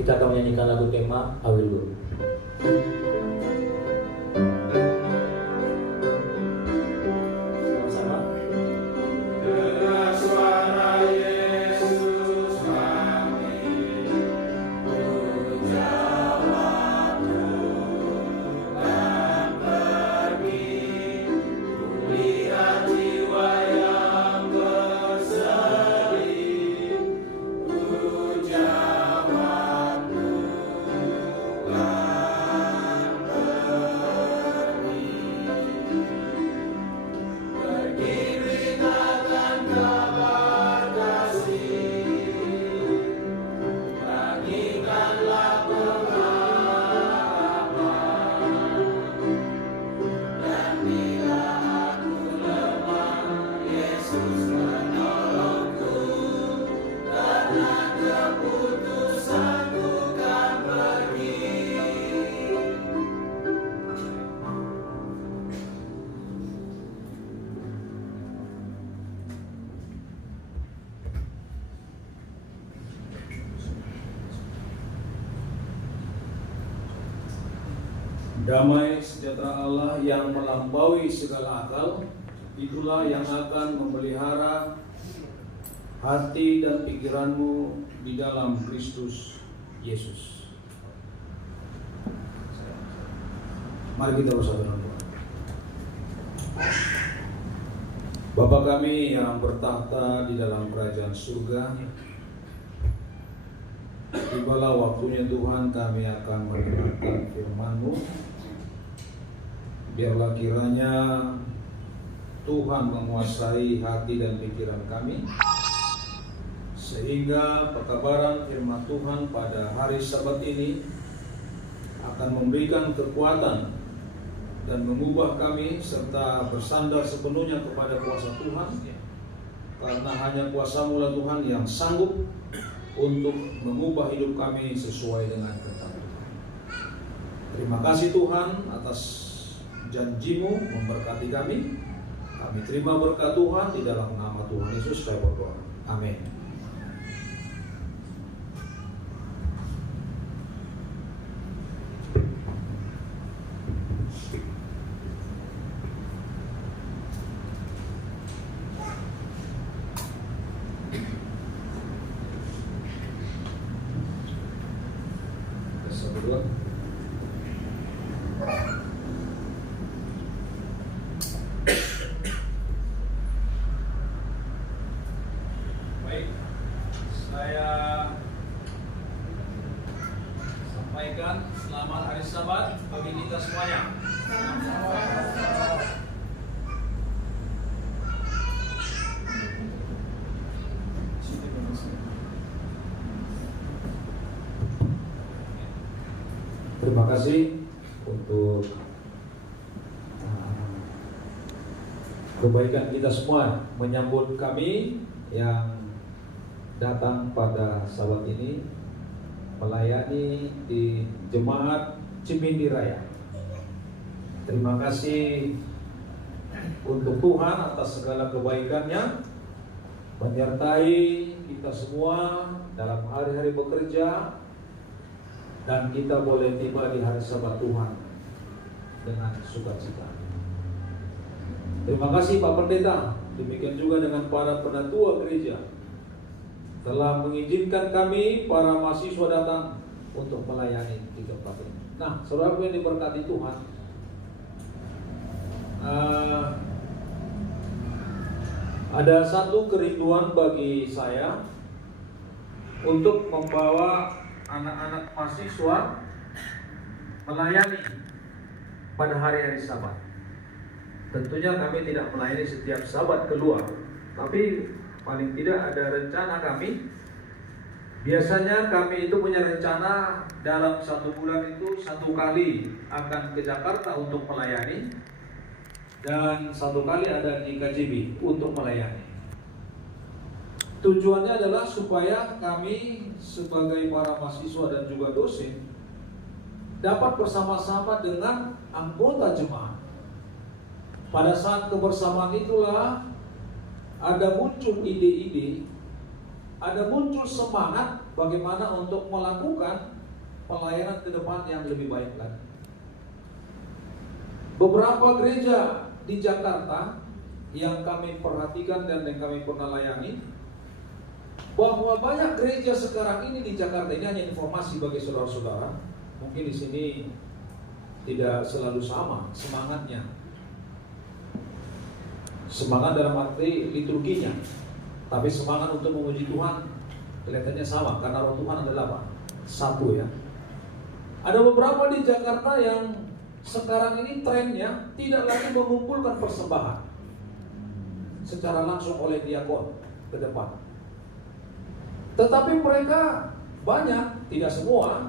Kita akan menyanyikan lagu tema I Will Go. Damai sejahtera Allah yang melampaui segala akal, itulah yang akan memelihara hati dan pikiranmu di dalam Kristus Yesus. Mari kita bersatu dalam doa. Bapa kami yang bertahta di dalam kerajaan surga, tibalah waktunya Tuhan kami akan mendengarkan firman-Mu. Biarlah kiranya Tuhan menguasai hati dan pikiran kami, sehingga pekabaran firman Tuhan pada hari Sabat ini akan memberikan kekuatan dan mengubah kami serta bersandar sepenuhnya kepada kuasa Tuhan, karena hanya kuasa-Mu lah Tuhan yang sanggup untuk mengubah hidup kami sesuai dengan kehendak Tuhan. Terima kasih Tuhan atas janji-Mu memberkati kami. Kami terima berkat Tuhan di dalam nama Tuhan Yesus kami berdoa. Amin. Baik, saya sampaikan selamat hari Sabat bagi kita semuanya. Terima kasih untuk kebaikan kita semua menyambut kami yang datang pada Sabat ini melayani di Jemaat Cimindi Raya. Terima kasih untuk Tuhan atas segala kebaikannya menyertai kita semua dalam hari-hari bekerja, dan kita boleh tiba di hari Sabat Tuhan dengan sukacita. Terima kasih Pak Pendeta, demikian juga dengan para penatua gereja telah mengizinkan kami para mahasiswa datang untuk melayani di tempat ini. Nah, saudaraku yang diberkati Tuhan, ada satu kerinduan bagi saya untuk membawa anak-anak mahasiswa melayani pada hari-hari Sabat. Tentunya kami tidak melayani setiap Sabat keluar, tapi paling tidak ada rencana kami. Biasanya kami itu punya rencana dalam 1 bulan itu 1 kali akan ke Jakarta untuk melayani, dan 1 kali ada di KJB untuk melayani. Tujuannya adalah supaya kami sebagai para mahasiswa dan juga dosen dapat bersama-sama dengan anggota jemaat. Pada saat kebersamaan itulah ada muncul ide-ide ada muncul semangat bagaimana untuk melakukan pelayanan ke depan yang lebih baik lagi. Beberapa gereja di Jakarta yang kami perhatikan dan yang kami pernah layani, bahwa banyak gereja sekarang ini di Jakarta, ini hanya informasi bagi saudara-saudara, mungkin di sini tidak selalu sama semangatnya. Semangat dalam arti liturginya, tapi semangat untuk memuji Tuhan kelihatannya sama, karena Roh Tuhan adalah apa? Satu ya. Ada beberapa di Jakarta yang sekarang ini trennya tidak lagi mengumpulkan persembahan secara langsung oleh diakon ke depan. Tetapi mereka banyak, tidak semua,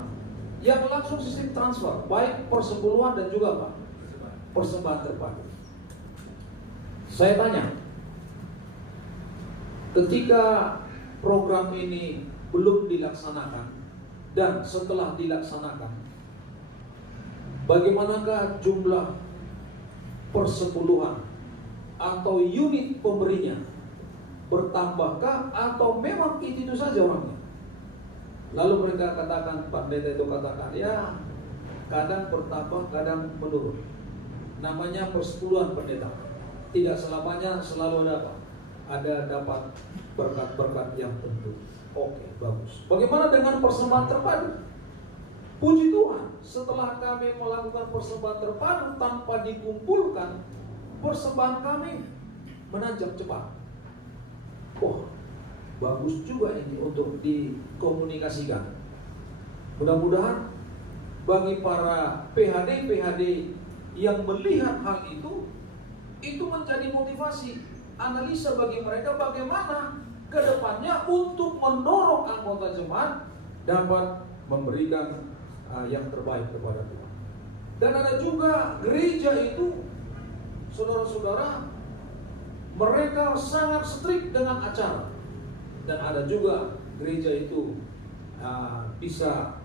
yang langsung sistem transfer, baik persepuluhan dan juga apa? Persembahan terpadu. Saya tanya, ketika program ini belum dilaksanakan dan setelah dilaksanakan, bagaimanakah jumlah persepuluhan atau unit pemberinya? Bertambahkah atau memang itu saja orangnya? Lalu mereka katakan, Pak Pendeta itu katakan, ya kadang bertambah, kadang menurun. Namanya persepuluhan pendeta. Tidak selamanya selalu ada apa? Ada dapat berkat-berkat yang tentu. Oke, bagus. Bagaimana dengan persembahan terpadu? Puji Tuhan, setelah kami melakukan persembahan terpadu tanpa dikumpulkan, persembahan kami menanjak cepat. Wah, bagus juga ini untuk dikomunikasikan. Mudah-mudahan bagi para PHD yang melihat hal itu menjadi motivasi, analisa bagi mereka bagaimana ke depannya untuk mendorong anggota jemaat dapat memberikan yang terbaik kepada Tuhan. Dan ada juga gereja itu, saudara-saudara, mereka sangat strict dengan acara. Dan ada juga gereja itu bisa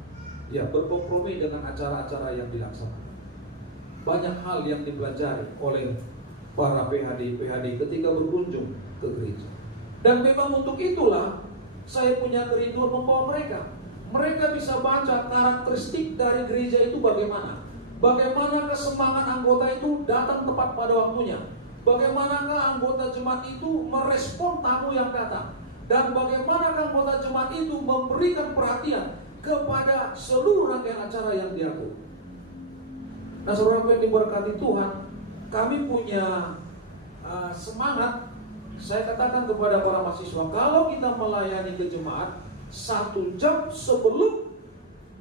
berkompromi dengan acara-acara yang dilaksanakan. Banyak hal yang dipelajari oleh para PHD ketika berkunjung ke gereja. Dan memang untuk itulah saya punya kerinduan membawa mereka. Mereka bisa baca karakteristik dari gereja itu bagaimana. Bagaimana kesemangat anggota itu datang tepat pada waktunya. Bagaimanakah anggota jemaat itu merespon tamu yang datang. Dan bagaimanakah anggota jemaat itu memberikan perhatian kepada seluruh rangkaian acara yang diatur. Nah, saudara yang diberkati Tuhan, kami punya semangat. Saya katakan kepada para mahasiswa, kalau kita melayani ke jemaat 1 jam sebelum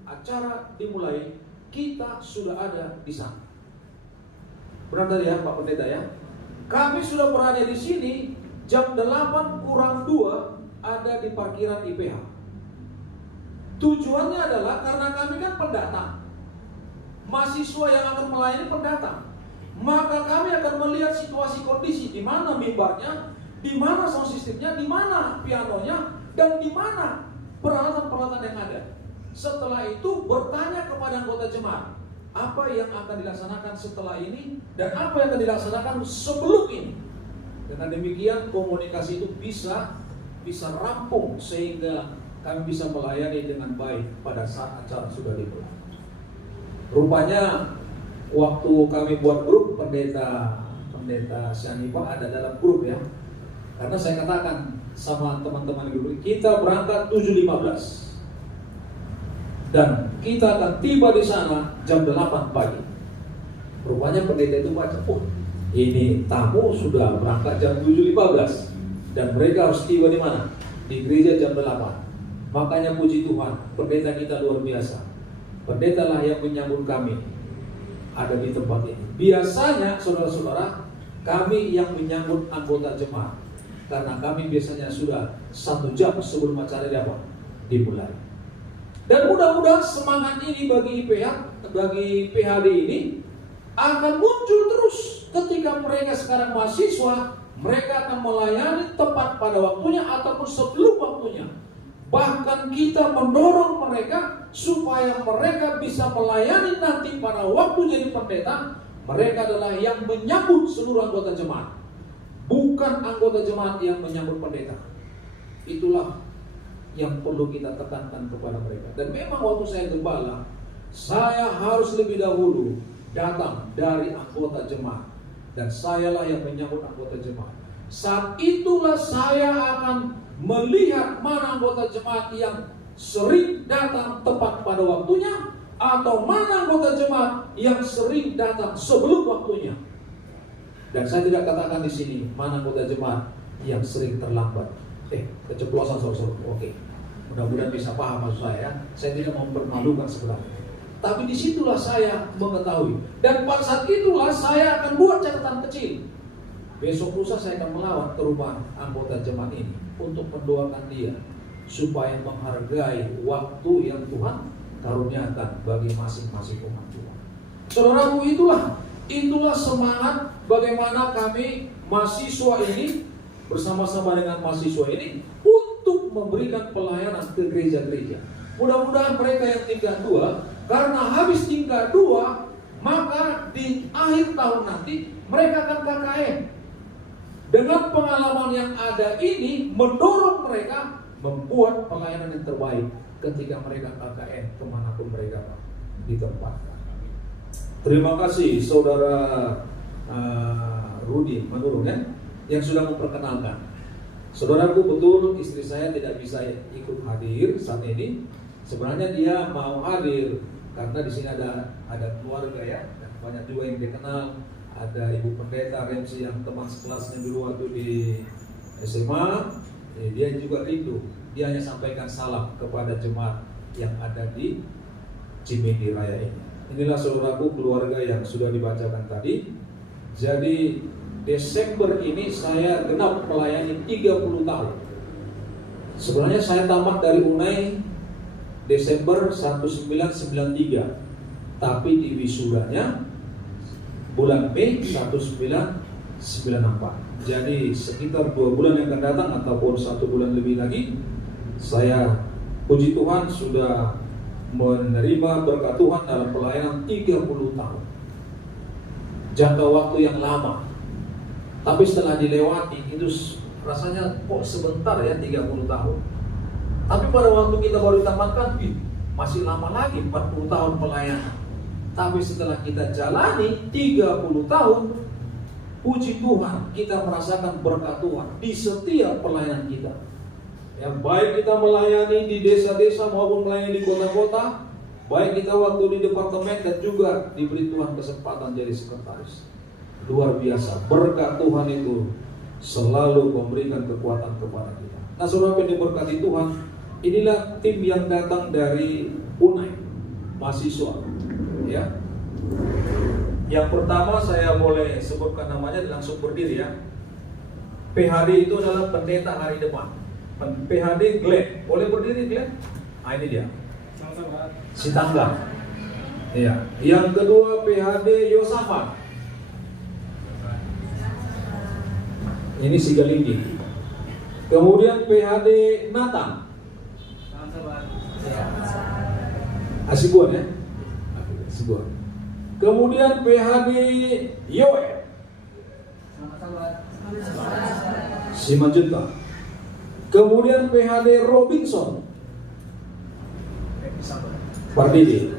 acara dimulai, kita sudah ada di sana. Benar tadi ya Pak Pendeta ya? Kami sudah berada di sini jam 8 kurang 2 ada di parkiran IPH. Tujuannya adalah karena kami kan pendatang, mahasiswa yang akan melayani pendatang, maka kami akan melihat situasi kondisi di mana mimbarnya, di mana sound systemnya, di mana pianonya, dan di mana peralatan-peralatan yang ada. Setelah itu bertanya kepada anggota jemaat, apa yang akan dilaksanakan setelah ini dan apa yang akan dilaksanakan sebelum ini. Dengan demikian komunikasi itu bisa rampung sehingga kami bisa melayani dengan baik pada saat acara sudah dimulai. Rupanya waktu kami buat grup pendeta Sianipa ada dalam grup ya. Karena saya katakan sama teman-teman grup, kita berangkat 7.15 dan kita akan tiba di sana jam 8 pagi. Rupanya pendeta itu baca, ini tamu sudah berangkat jam 7.15 dan mereka harus tiba di mana? Di gereja jam 8. Makanya puji Tuhan, pendeta kita luar biasa. Pendeta lah yang menyambut kami ada di tempat ini. Biasanya saudara-saudara, kami yang menyambut anggota jemaat, karena kami biasanya sudah 1 jam sebelum acara dimulai. Dan mudah-mudahan semangat ini bagi PHD ini akan muncul terus ketika mereka sekarang mahasiswa. Mereka akan melayani tepat pada waktunya ataupun sebelum waktunya. Bahkan kita mendorong mereka supaya mereka bisa melayani nanti pada waktu jadi pendeta. Mereka adalah yang menyambut seluruh anggota jemaat, bukan anggota jemaat yang menyambut pendeta. Itulah yang perlu kita tekankan kepada mereka. Dan memang waktu saya gembala, saya harus lebih dahulu datang dari anggota jemaat, dan sayalah yang menyambut anggota jemaat. Saat itulah saya akan melihat mana anggota jemaat yang sering datang tepat pada waktunya, atau mana anggota jemaat yang sering datang sebelum waktunya. Dan saya tidak katakan di sini mana anggota jemaat yang sering terlambat. Keceplosan saudara. Oke. Mudah-mudahan bisa paham maksud saya. Saya tidak mempermalukan sebenarnya. Tapi disitulah saya mengetahui. Dan pada saat itulah saya akan buat catatan kecil. Besok lusa saya akan melawat ke rumah anggota jemaat ini untuk mendoakan dia supaya menghargai waktu yang Tuhan karuniakan bagi masing-masing umat Tuhan. Saudaraku, itulah semangat bagaimana kami mahasiswa ini bersama-sama dengan mahasiswa ini untuk memberikan pelayanan ke gereja-gereja. Mudah-mudahan mereka yang tingkat 2, karena habis tingkat 2, maka di akhir tahun nanti mereka akan KKN. Dengan pengalaman yang ada ini mendorong mereka membuat pelayanan yang terbaik ketika mereka KKN kemanapun mereka ditempatkan. Terima kasih saudara Rudi Manurung yang sudah memperkenalkan. Saudaraku, betul istri saya tidak bisa ikut hadir saat ini. Sebenarnya dia mau hadir karena di sini ada keluarga ya, dan banyak juga yang dikenal. Ada Ibu Pendeta Remsi yang teman sekelasnya dulu waktu di SMA. Dia juga rindu. Dia hanya sampaikan salam kepada jemaat yang ada di Cimindi Raya ini. Inilah saudaraku keluarga yang sudah dibacakan tadi. Jadi Desember ini saya genap melayani 30 tahun. Sebenarnya saya tamat dari UNAI Desember 1993, tapi di wisudanya bulan Mei 1994. Jadi sekitar 2 bulan yang akan datang ataupun 1 bulan lebih lagi, saya puji Tuhan sudah menerima berkat Tuhan dalam pelayanan 30 tahun. Jangka waktu yang lama. Tapi setelah dilewati itu rasanya kok sebentar ya 30 tahun. Tapi pada waktu kita baru tamatkan, masih lama lagi 40 tahun pelayanan. Tapi setelah kita jalani 30 tahun, puji Tuhan kita merasakan berkat Tuhan di setiap pelayanan kita. Ya, baik kita melayani di desa-desa maupun melayani di kota-kota, baik kita waktu di departemen dan juga diberi Tuhan kesempatan jadi sekretaris. Luar biasa, berkat Tuhan itu selalu memberikan kekuatan kepada kita. Nah, saudara yang diberkati Tuhan, inilah tim yang datang dari UNAI, mahasiswa. Ya. Yang pertama saya boleh sebutkan namanya, langsung berdiri ya. PHD itu adalah pendeta hari depan. PHD Glenn, boleh berdiri Glenn? Nah ini dia. Si Tangga. Ya. Yang kedua PHD Yosafat. Ini si Galindi. Kemudian PHD Nathan. Asibuan ya. Asibuan. Kemudian PHD Yoel. Si Manjunta. Kemudian PHD Robinson. Pardidi.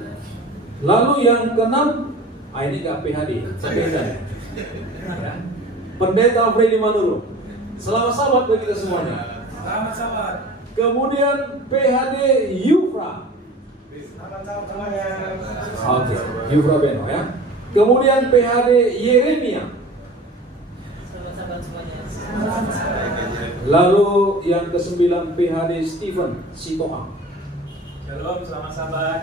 Lalu yang keenam, ini gak PHD, pendeta ya. Pendeta Freddy Manurung. Selamat sahabat bagi kita semuanya. Selamat sahabat. Kemudian PHD Yufra. Selamat sahabat semuanya. Oke, Yufra Beno ya. Kemudian PHD Yeremia. Selamat sahabat semuanya. Lalu yang ke-9 PHD Stephen Sitohang. Shalom, selamat sahabat.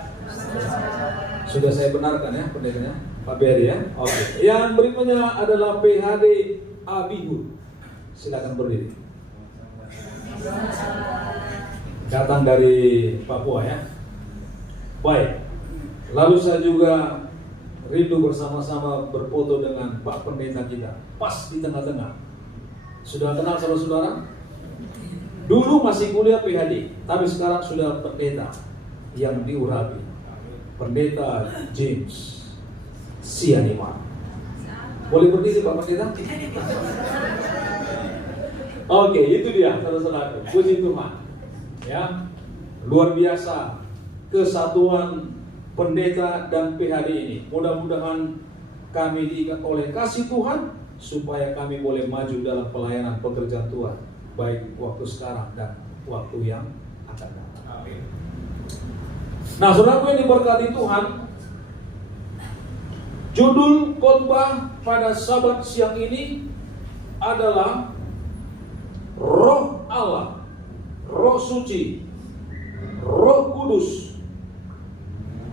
Sudah saya benarkan ya pendetanya, Pak Beri ya. Oke. Yang berikutnya adalah PHD Abihur. Silakan berdiri. Datang dari Papua ya. Baik. Lalu saya juga rindu bersama-sama berfoto dengan Pak Pendeta kita, pas di tengah-tengah. Sudah kenal saudara-saudara? Dulu masih kuliah PhD, tapi sekarang sudah pendeta yang di Urabi. Pendeta James Sianima. Boleh berdiri Pak Pendeta? Oke, itu dia saudara-saudara. Puji Tuhan. Ya, luar biasa kesatuan pendeta dan PHD ini. Mudah-mudahan kami diikat oleh kasih Tuhan supaya kami boleh maju dalam pelayanan pekerjaan Tuhan, baik waktu sekarang dan waktu yang akan datang. Amin. Nah, saudaraku yang diberkati Tuhan, judul khotbah pada Sabat siang ini adalah Roh Allah, Roh Suci, Roh Kudus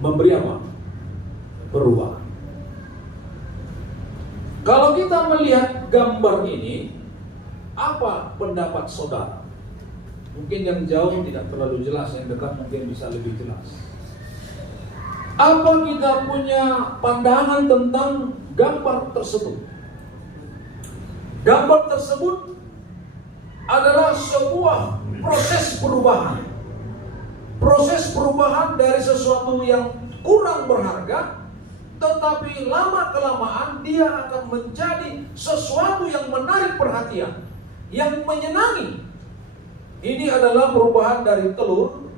memberi apa? Perubahan. Kalau kita melihat gambar ini, apa pendapat saudara? Mungkin yang jauh tidak terlalu jelas, yang dekat mungkin bisa lebih jelas. Apa kita punya pandangan tentang gambar tersebut? Gambar tersebut adalah sebuah proses perubahan. Proses perubahan dari sesuatu yang kurang berharga, tetapi lama-kelamaan dia akan menjadi sesuatu yang menarik perhatian, yang menyenangi. Ini adalah perubahan dari telur,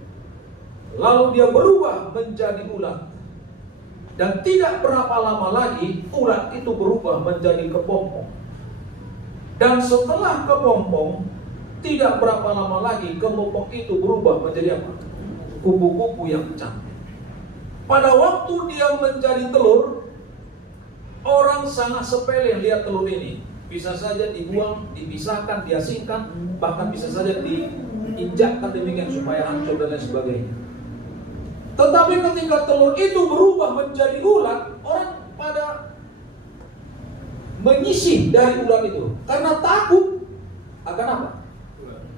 lalu dia berubah menjadi ulat. Dan tidak berapa lama lagi ulat itu berubah menjadi kepompong. Dan setelah kepompong, tidak berapa lama lagi kepompong itu berubah menjadi apa? Kupu-kupu yang cantik. Pada waktu dia menjadi telur, orang sangat sepele lihat telur ini. Bisa saja dibuang, dipisahkan, diasingkan, bahkan bisa saja diinjakkan demikian supaya hancur dan lain sebagainya. Tetapi ketika telur itu berubah menjadi ulat, orang pada menyisih dari ulat itu karena takut akan apa?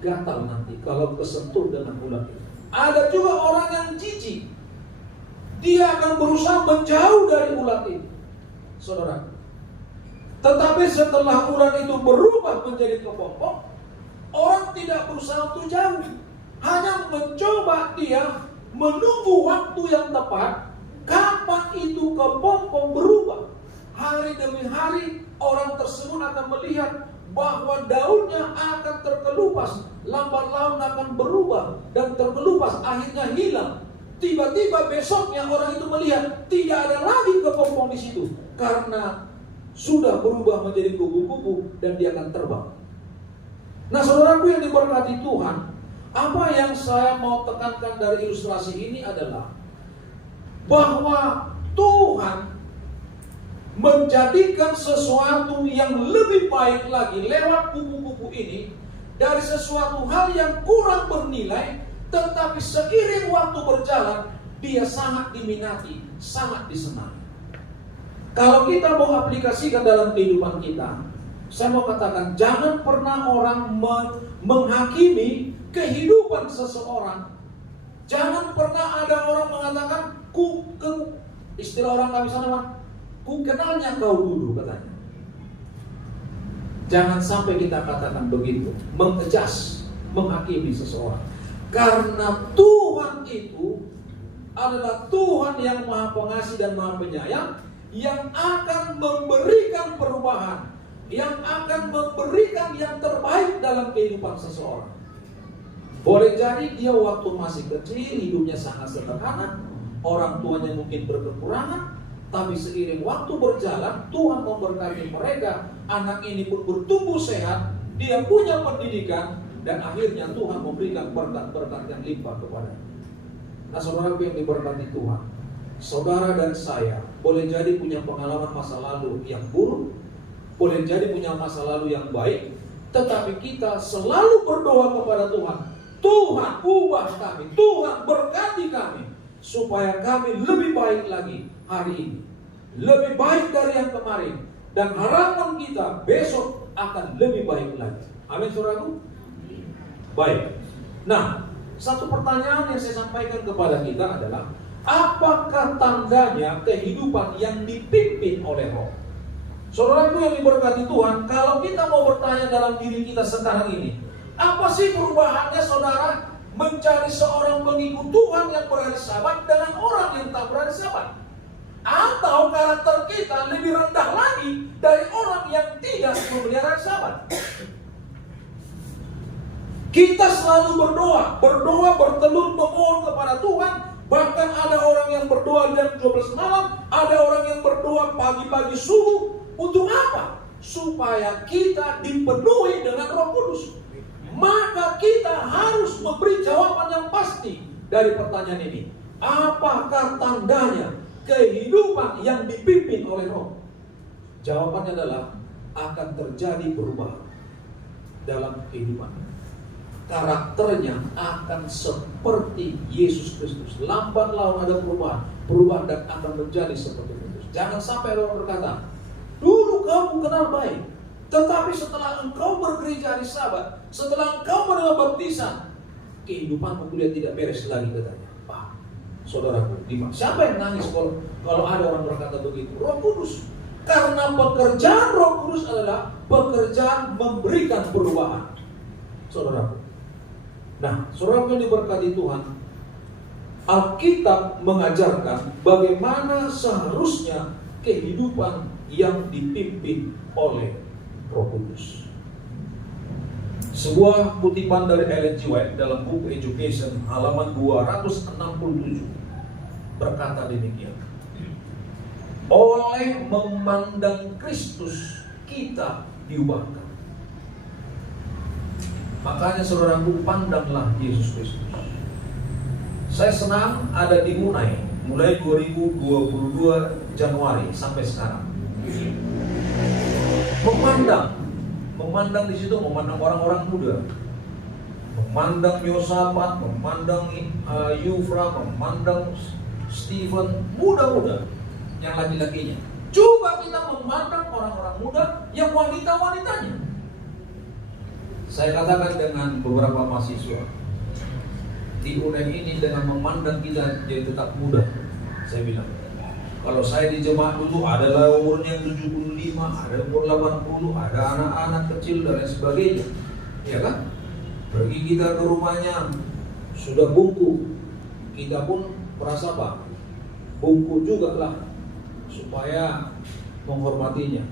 Gatal nanti kalau kesentuh dengan ulat itu. Ada juga orang yang jijik, dia akan berusaha menjauh dari ulat itu, saudara. Tetapi setelah ulat itu berubah menjadi kepompong, orang tidak berusaha untuk jauh, hanya mencoba dia menunggu waktu yang tepat, kapan itu kepompong berubah. Hari demi hari orang tersebut akan melihat bahwa daunnya akan terkelupas, lambat laun akan berubah dan terkelupas, akhirnya hilang. Tiba-tiba besoknya orang itu melihat tidak ada lagi kepompong di situ karena sudah berubah menjadi kupu-kupu dan dia akan terbang. Nah, saudaraku yang diberkati Tuhan, apa yang saya mau tekankan dari ilustrasi ini adalah bahwa Tuhan menjadikan sesuatu yang lebih baik lagi lewat kupu-kupu ini dari sesuatu hal yang kurang bernilai, tetapi seiring waktu berjalan dia sangat diminati, sangat disenangi. Kalau kita mau aplikasikan dalam kehidupan kita, saya mau katakan jangan pernah orang menghakimi kehidupan seseorang. Jangan pernah ada orang mengatakan istilah orang kami sana, ku kenalnya kau dulu, katanya. Jangan sampai kita katakan begitu, mengejas, menghakimi seseorang. Karena Tuhan itu adalah Tuhan yang Maha Pengasih dan Maha Penyayang, yang akan memberikan perubahan, yang akan memberikan yang terbaik dalam kehidupan seseorang. Boleh jadi dia waktu masih kecil hidupnya sangat sederhana, orang tuanya mungkin berkekurangan, tapi seiring waktu berjalan Tuhan memberkati mereka, anak ini pun bertumbuh sehat, dia punya pendidikan, dan akhirnya Tuhan memberikan berkat-berkat yang limpah kepadanya. Nah, saudara yang diberkati Tuhan, saudara dan saya boleh jadi punya pengalaman masa lalu yang buruk, boleh jadi punya masa lalu yang baik, tetapi kita selalu berdoa kepada Tuhan, Tuhan ubah kami, Tuhan berkati kami, supaya kami lebih baik lagi hari ini, lebih baik dari yang kemarin, dan harapan kita besok akan lebih baik lagi. Amin, saudaraku. Baik. Nah, satu pertanyaan yang saya sampaikan kepada kita adalah, apakah tandanya kehidupan yang dipimpin oleh Roh? Saudaraku yang diberkati Tuhan, kalau kita mau bertanya dalam diri kita sekarang ini, apa sih perubahannya saudara mencari seorang pengikut Tuhan yang berani sabat dengan orang yang tak berani sabat? Atau karakter kita lebih rendah lagi dari orang yang tidak memelihara sabat? Kita selalu berdoa bertelur memohon kepada Tuhan. Bahkan ada orang yang berdoa jam 12 malam, ada orang yang berdoa pagi-pagi subuh. Untuk apa? Supaya kita dipenuhi dengan Roh Kudus. Maka kita harus memberi jawaban yang pasti dari pertanyaan ini. Apakah tandanya kehidupan yang dipimpin oleh Roh? Jawabannya adalah akan terjadi perubahan dalam kehidupan. Karakternya akan seperti Yesus Kristus. Lambat laun ada perubahan dan akan menjadi seperti Kristus. Jangan sampai orang berkata, dulu kamu kenal baik, tetapi setelah engkau bergereja hari Sabat, setelah engkau menerima baptisan, kehidupanmu kuliah tidak beres lagi katanya. Pak, saudaraku, siapa yang nangis kalau ada orang berkata begitu? Roh Kudus. Karena pekerjaan Roh Kudus adalah pekerjaan memberikan perubahan. Saudaraku. Nah, saudaraku yang diberkati Tuhan, Alkitab mengajarkan bagaimana seharusnya kehidupan yang dipimpin oleh Roh Kudus. Sebuah kutipan dari Ellen G. White dalam buku Education halaman 267 berkata demikian. Oleh memandang Kristus kita diubahkan. Makanya saudaraku, pandanglah Yesus Kristus. Saya senang ada di Unai mulai 2022 Januari sampai sekarang. Memandang di situ, memandang orang-orang muda, memandang Yosafat, memandang Yufra, memandang Stephen, muda-muda yang laki-lakinya. Coba kita memandang orang-orang muda yang wanita-wanitanya. Saya katakan dengan beberapa mahasiswa di UNED ini, dengan memandang kita jadi tetap muda. Saya bilang, kalau saya di jemaat dulu ada umurnya 75, ada umur 80, ada anak-anak kecil dan lain sebagainya, ya kan? Pergi kita ke rumahnya sudah bungku, kita pun merasa apa? Bungku juga lah, supaya menghormatinya.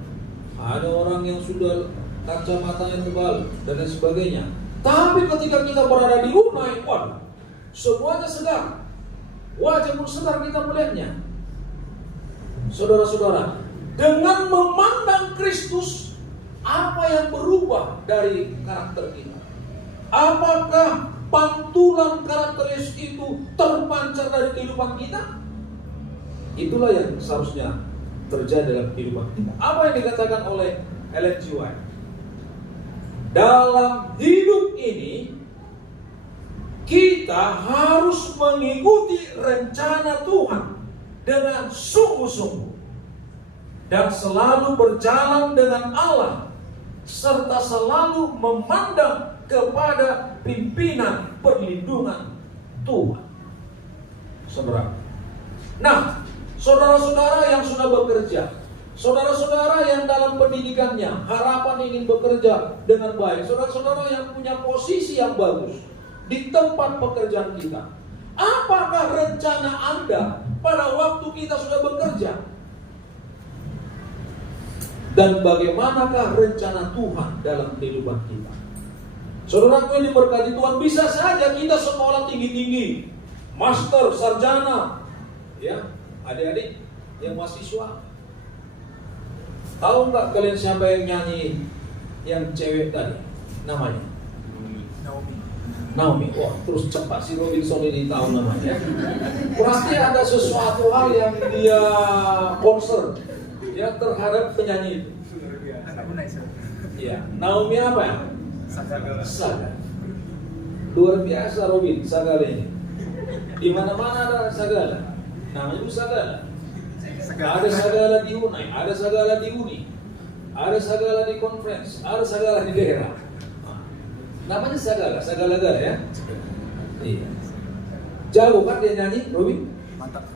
Ada orang yang sudah kacamatanya tebal dan lain sebagainya. Tapi ketika kita berada di rumah, semuanya segar, wajah pun segar kita melihatnya. Saudara-saudara, dengan memandang Kristus, apa yang berubah dari karakter kita? Apakah pantulan karakter Yesus itu terpancar dari kehidupan kita? Itulah yang seharusnya terjadi dalam kehidupan kita. Apa yang dikatakan oleh Ellen G. White? Dalam hidup ini kita harus mengikuti rencana Tuhan dengan sungguh-sungguh dan selalu berjalan dengan Allah, serta selalu memandang kepada pimpinan perlindungan Tuhan. Saudara. Nah, saudara-saudara yang sudah bekerja, saudara-saudara yang dalam pendidikannya harapan ingin bekerja dengan baik, saudara-saudara yang punya posisi yang bagus di tempat pekerjaan kita, apakah rencana Anda pada waktu kita sudah bekerja? Dan bagaimanakah rencana Tuhan dalam kehidupan kita? Saudaraku yang diberkati Tuhan, bisa saja kita sekolah tinggi-tinggi, master, sarjana, ya, adik-adik yang mahasiswa. Tahu nggak kalian siapa yang nyanyi yang cewek tadi? Namanya Naomi. Wah, terus cepat si Robinson ini tahu namanya. Pasti ada sesuatu hal yang dia concern ya terhadap penyanyi itu. Ya, Naomi apa ya? Saga. Luar biasa Robin, Sagala ini. Di mana-mana ada Sagala. Namanya Sagala. Ada Sagala di Unai, ada Sagala di Uni, ada Sagala di conference, ada Sagala di daerah. Namanya Sagala ya. Iya. Jago kan dia nyanyi, Robin? Mantap.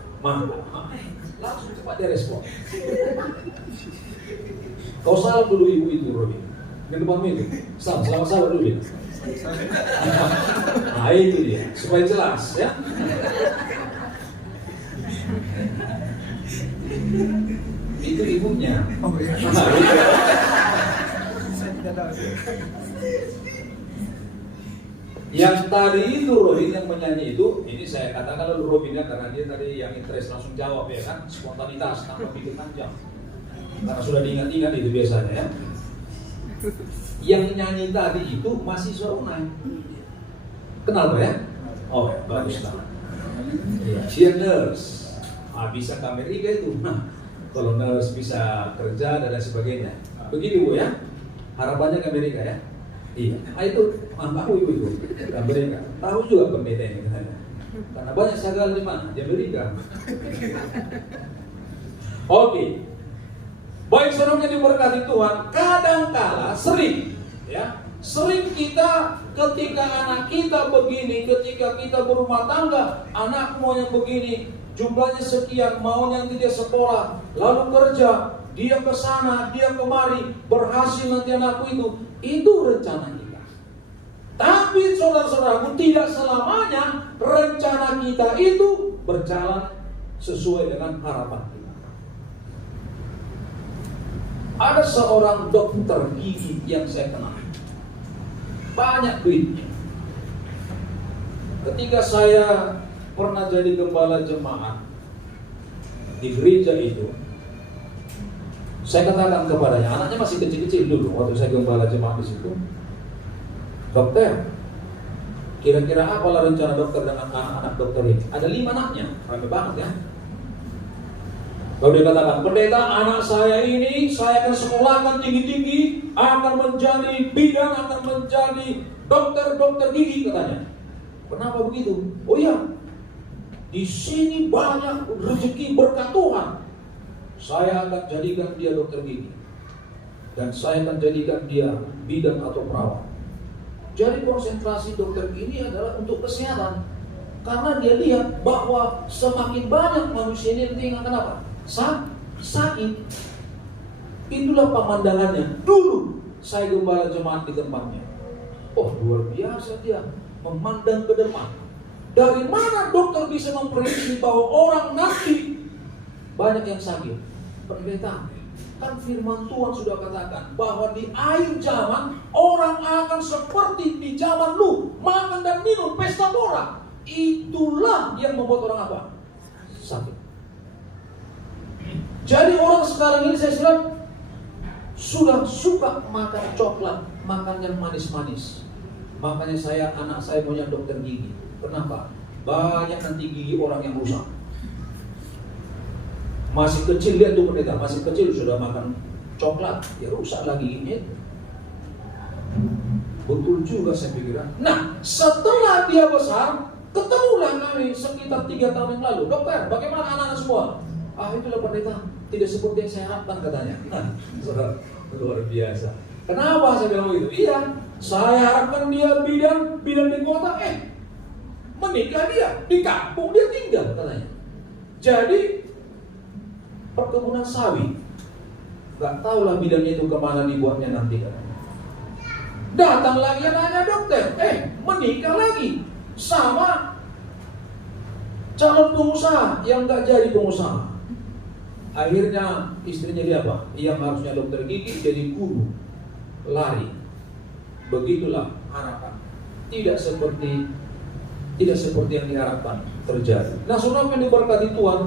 Langsung cepat dia respon. Kau salam dulu ibu itu, Robin. Ke depanmu itu. Sama-sama dulu dia. Nah itu dia, supaya jelas ya. Itu ibunya. Oh iya. Saya tidak tahu. Yang tadi itu Robin yang menyanyi itu, ini saya katakan lalu Robin karena dia tadi yang interest langsung jawab ya kan, spontanitas tanpa pikir panjang. Karena sudah diingat-ingat itu biasanya ya. Yang nyanyi tadi itu mahasiswa UNAI. Kenal Pak ya? Oh ya, bagus banget. Ya, dia nurse. Bisa ke Amerika itu. Nah, kalau nurse bisa kerja dan lain sebagainya. Begitu Bu ya. Harapannya ke Amerika ya. Iya. Itu tahu ibu ke Amerika. Tahu juga pendeta ini karena banyak segala di mana di Amerika. Oke. Baik saudara diberkati Tuhan. Kadangkala sering kita ketika anak kita begini, ketika kita berumah tangga, anak maunya begini, jumlahnya sekian, maunya tidak sekolah, lalu kerja, dia ke sana, dia kemari, berhasil nanti anakku itu rencana kita. Tapi saudara-saudaraku, tidak selamanya rencana kita itu berjalan sesuai dengan harapan kita. Ada seorang dokter gigi yang saya kenal, banyak duitnya. Ketika saya pernah jadi gembala jemaat di gereja itu, saya katakan kepadanya, anaknya masih kecil-kecil dulu waktu saya gembala jemaat di situ. Dokter, kira-kira apalah rencana dokter dengan anak-anak dokter ini? Ada 5 anaknya, ramai banget ya. Lalu dia katakan, pendeta, anak saya ini saya akan sekolahkan tinggi-tinggi, akan menjadi bidan, akan menjadi dokter gigi katanya. Kenapa begitu? Oh iya, di sini banyak rezeki berkat Tuhan. Saya akan jadikan dia dokter gigi, dan saya akan jadikan dia bidan atau perawat. Jadi konsentrasi dokter gigi adalah untuk kesehatan, karena dia lihat bahwa semakin banyak manusia ini nanti akan apa? Sakit. Itulah pemandangannya. Dulu saya gembala jemaat di tempatnya. Oh, luar biasa dia memandang ke depan. Dari mana dokter bisa memprediksi bahwa orang nanti banyak yang sakit? Pendeta, kan firman Tuhan sudah katakan bahwa di akhir zaman orang akan seperti di zaman Nuh, makan dan minum pesta pora. Itulah yang membuat orang apa? Sakit. Jadi orang sekarang ini saya lihat sudah suka makan coklat, makan yang manis-manis. Makanya anak saya punya dokter gigi. Kenapa? Banyak nanti gigi orang yang rusak. Masih kecil, lihat tuh pendeta, masih kecil sudah makan coklat, ya rusak lagi giginya. Betul juga saya pikir. Nah, setelah dia besar, ketemulah kami sekitar 3 tahun yang lalu. Dokter, bagaimana anak-anak semua? Itulah pendeta, tidak seperti yang saya harapkan katanya. Saudara, luar biasa. Kenapa saya bilang begitu? Iya, saya harapkan dia bidan di kota, menikah dia di kampung dia tinggal katanya. Jadi perkebunan sawit, nggak tahulah bidannya itu kemana dibuatnya nanti katanya. Datang lagi nanya dokter, menikah lagi sama calon pengusaha yang nggak jadi pengusaha. Akhirnya istrinya dia apa? Yang harusnya dokter gigi jadi guru, lari. Begitulah harapan. Tidak seperti yang diharapkan terjadi. Nah, saudara yang diberkati Tuhan,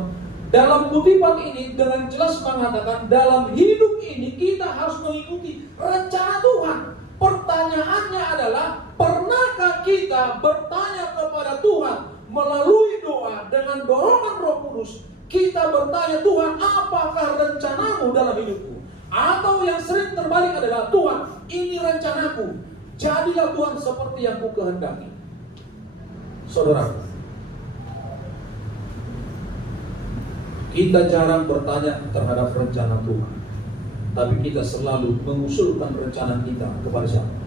dalam kutipan ini dengan jelas mengatakan dalam hidup ini kita harus mengikuti rencana Tuhan. Pertanyaannya adalah, pernahkah kita bertanya kepada Tuhan melalui doa dengan dorongan Roh Kudus? Kita bertanya, Tuhan, apakah rencanamu dalam hidupku? Atau yang sering terbalik adalah, Tuhan, ini rencanaku, jadilah Tuhan seperti yang ku kehendaki. Saudara, kita jarang bertanya terhadap rencana Tuhan, tapi kita selalu mengusulkan rencana kita kepada siapa?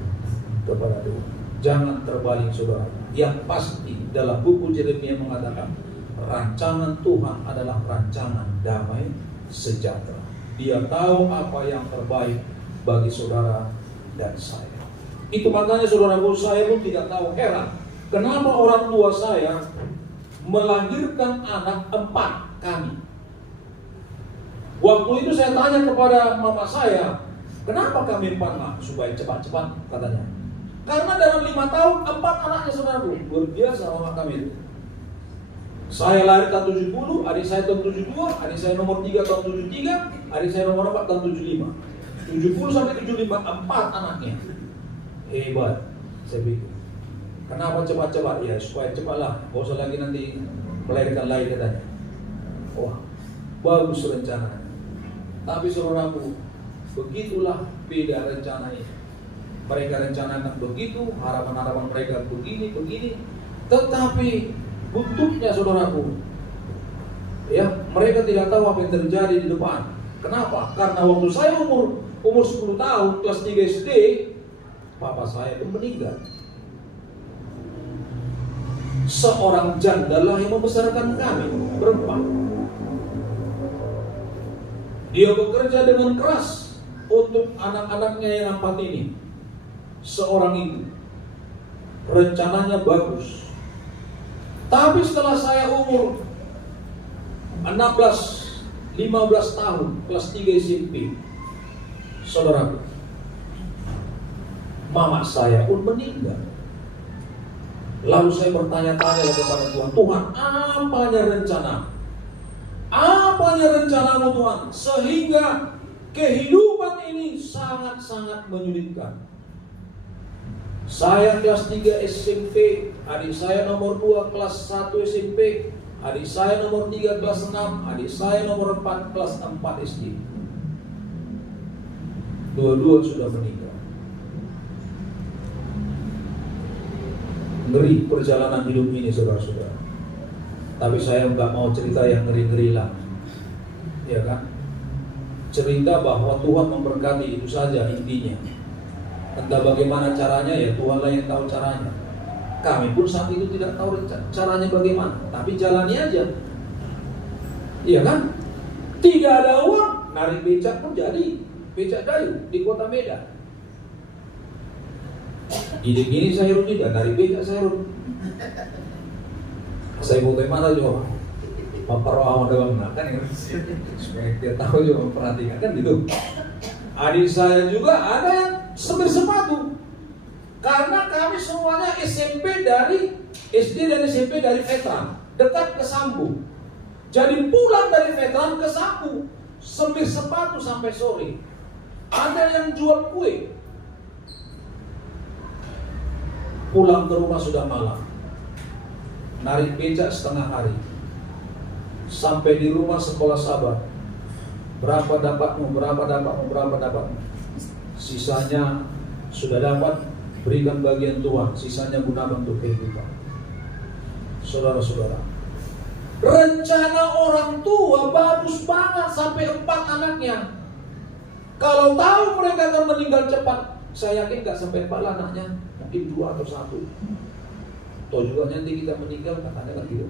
Kepada Tuhan. Jangan terbalik, saudara. Yang pasti dalam buku Yeremia mengatakan, rancangan Tuhan adalah rancangan damai sejahtera. Dia tahu apa yang terbaik bagi saudara dan saya. Itu makanya saudaraku, saya pun tidak tahu heran kenapa orang tua saya melahirkan anak 4 kali. Waktu itu saya tanya kepada mama saya, kenapa kami 4 supaya cepat-cepat katanya. Karena dalam 5 tahun 4 anaknya saudaraku. Luar biasa mama kami itu. Saya lahir tahun 70, adik saya tahun 72, adik saya nomor 3 tahun 73, adik saya nomor 4 tahun 75. 70 sampai 75, 4 anaknya. Hebat, saya pikir. Kenapa cepat-cepat? Ya supaya cepatlah, gak usah lagi nanti melahirkan lagi katanya. Wah, bagus rencana. Tapi saudaraku, begitulah beda rencana ini. Mereka rencanakan begitu, harapan-harapan mereka begini. Tetapi buntutnya saudaraku, ya mereka tidak tahu apa yang terjadi di depan. Kenapa? Karena waktu saya umur 10 tahun, kelas 3 SD, papa saya itu meninggal. Seorang janda lah yang membesarkan kami berempat. Dia bekerja dengan keras untuk anak-anaknya yang 4 ini. Seorang ibu, rencananya bagus. Tapi setelah saya umur 15 tahun, kelas 3 SMP, saudaraku, mama saya pun meninggal. Lalu saya bertanya-tanya kepada Tuhan, Tuhan, apanya rencana? Apanya rencanamu Tuhan? Sehingga kehidupan ini sangat-sangat menyulitkan. Saya kelas 3 SMP, adik saya nomor 2 kelas 1 SMP, adik saya nomor 3 kelas 6, adik saya nomor 4 kelas 4 SD. Dua-dua sudah meninggal. Ngeri perjalanan hidup ini saudara-saudara. Tapi saya nggak mau cerita yang ngeri-ngeri lah, ya kan? Cerita bahwa Tuhan memberkati itu saja intinya. Entah bagaimana caranya, ya Tuhanlah yang tahu caranya. Kami pun saat itu tidak tahu caranya bagaimana, tapi jalani aja. Iya kan? Tidak ada uang, narik becak pun jadi becak kayu di kota Medan. Gini-gini saya tidak narik becak saya. Saya bagaimana juga memperwah dengan kan ya, supaya dia tahu juga memperhatikan kan gitu. Adik saya juga ada yang semir sepatu. Karena kami semuanya SMP dari SD dan SMP dari Veteran, dekat ke Sambu. Jadi pulang dari Veteran ke Sambu, semir sepatu sampai sore. Ada yang jual kue. Pulang ke rumah sudah malam. Narik becak setengah hari. Sampai di rumah sekolah sahabat. Berapa dapatmu? Sisanya sudah dapat, berikan bagian Tuhan. Sisanya gunakan untuk kehidupan. Saudara-saudara, rencana orang tua bagus banget sampai 4 anaknya. Kalau tahu mereka akan meninggal cepat, saya yakin gak sampai 4 anaknya, mungkin 2 atau 1. Toh juga nanti kita meninggal, katanya kan gitu.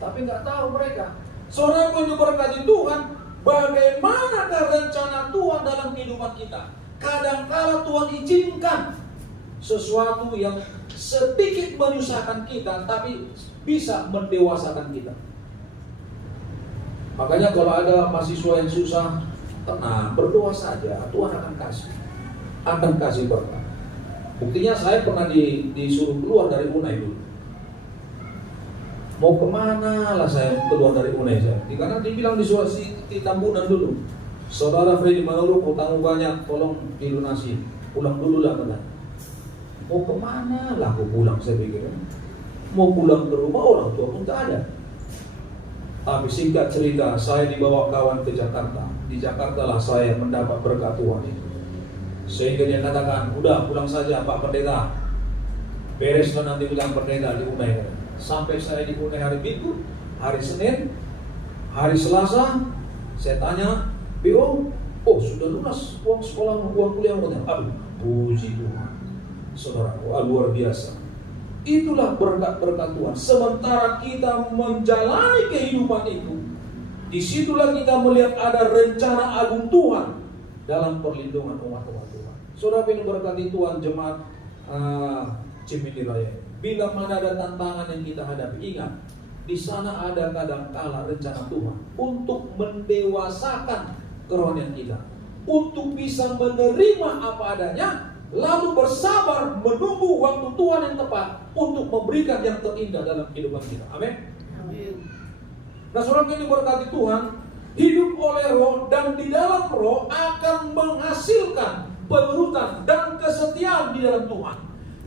Tapi gak tahu mereka. Saudara yang diberkati Tuhan, bagaimanakah rencana Tuhan dalam kehidupan kita? Kadang-kala Tuhan izinkan sesuatu yang sedikit menyusahkan kita, tapi bisa mendewasakan kita. Makanya kalau ada mahasiswa yang susah, tenang, berdoa saja, Tuhan akan kasih berkat. Buktinya saya pernah disuruh keluar dari UNAI dulu. Mau kemana lah saya keluar dari UNAI saya? Karena dibilang disuruh di Tambunan dulu. Saudara Freddy Manuruk, utang banyak, tolong dilunasi. Pulang dulu lah benar. Mau kemana lah aku pulang, saya pikir. Mau pulang ke rumah, orang tua pun tak ada. Tapi singkat cerita, saya dibawa kawan ke Jakarta. Di Jakarta lah saya mendapat berkat Tuhan itu. Sehingga dia katakan, udah pulang saja Pak Pendeta. Bereslah nanti bilang pendeta di UNAI. Sampai saya di UNAI hari Minggu, hari Senin, hari Selasa, saya tanya, BO, oh sudah lunas uang sekolah, uang kuliah. Aduh, puji Tuhan. Saudara, luar biasa. Itulah berkat-berkat Tuhan. Sementara kita menjalani kehidupan itu, disitulah kita melihat ada rencana agung Tuhan dalam perlindungan umat-umat Tuhan. Saudara yang berkati Tuhan, jemaat Cimindi Raya. Bila mana ada tantangan yang kita hadapi, ingat, di sana ada kadang-kala rencana Tuhan untuk mendewasakan kerohanian kita, untuk bisa menerima apa adanya lalu bersabar menunggu waktu Tuhan yang tepat untuk memberikan yang terindah dalam kehidupan kita. Amin. Nah, saudara ini berkati Tuhan, hidup oleh roh dan di dalam roh akan menghasilkan penurutan dan kesetiaan di dalam Tuhan.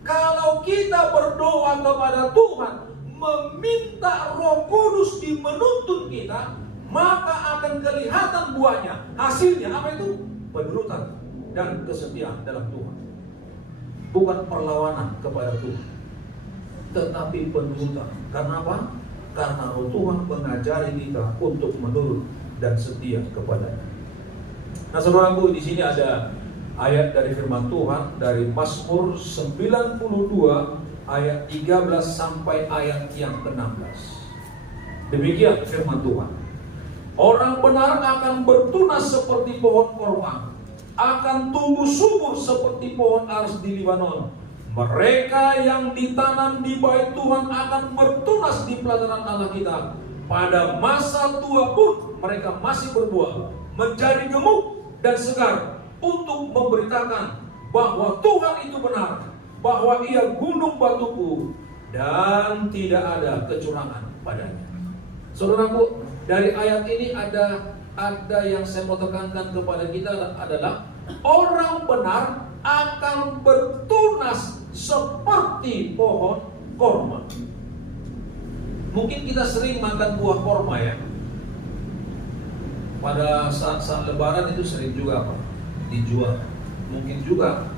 Kalau kita berdoa kepada Tuhan, meminta Roh Kudus di menuntun kita, maka akan kelihatan buahnya. Hasilnya apa itu? Penurutan dan kesetiaan dalam Tuhan. Bukan perlawanan kepada Tuhan, tetapi penurutan. Karena apa? Karena Roh Tuhan mengajari kita untuk menurut dan setia kepadanya. Nah, saudaraku, di sini ada ayat dari firman Tuhan dari Mazmur 92 ayat 13 sampai ayat yang ke-16. Demikian firman Tuhan. Orang benar akan bertunas seperti pohon korma, akan tumbuh subur seperti pohon aras di Libanon. Mereka yang ditanam di bait Tuhan akan bertunas di pelataran Allah kita. Pada masa tua pun mereka masih berbuah, menjadi gemuk dan segar, untuk memberitakan bahwa Tuhan itu benar, bahwa Ia gunung batuku dan tidak ada kecurangan padanya. Saudaraku, dari ayat ini ada yang saya mau tekankan kepada kita adalah orang benar akan bertunas seperti pohon korma. Mungkin kita sering makan buah korma ya. Pada saat lebaran itu sering juga apa? Dijual. Mungkin juga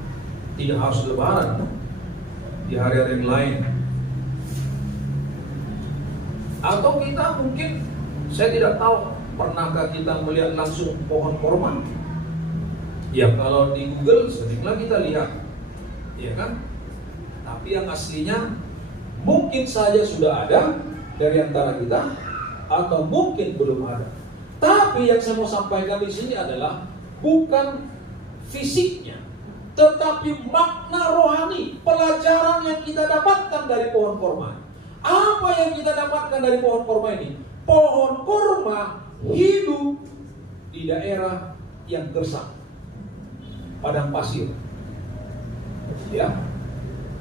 tidak harus lebaran, di hari-hari yang lain. Atau kita mungkin, saya tidak tahu, pernahkah kita melihat langsung pohon korma? Ya, kalau di Google seringlah kita lihat, ya kan? Tapi yang aslinya mungkin saja sudah ada dari antara kita, atau mungkin belum ada. Tapi yang saya mau sampaikan di sini adalah bukan fisiknya, tetapi makna rohani, pelajaran yang kita dapatkan dari pohon korma. Apa yang kita dapatkan dari pohon korma ini? Pohon korma hidup di daerah yang gersang, padang pasir. Ya,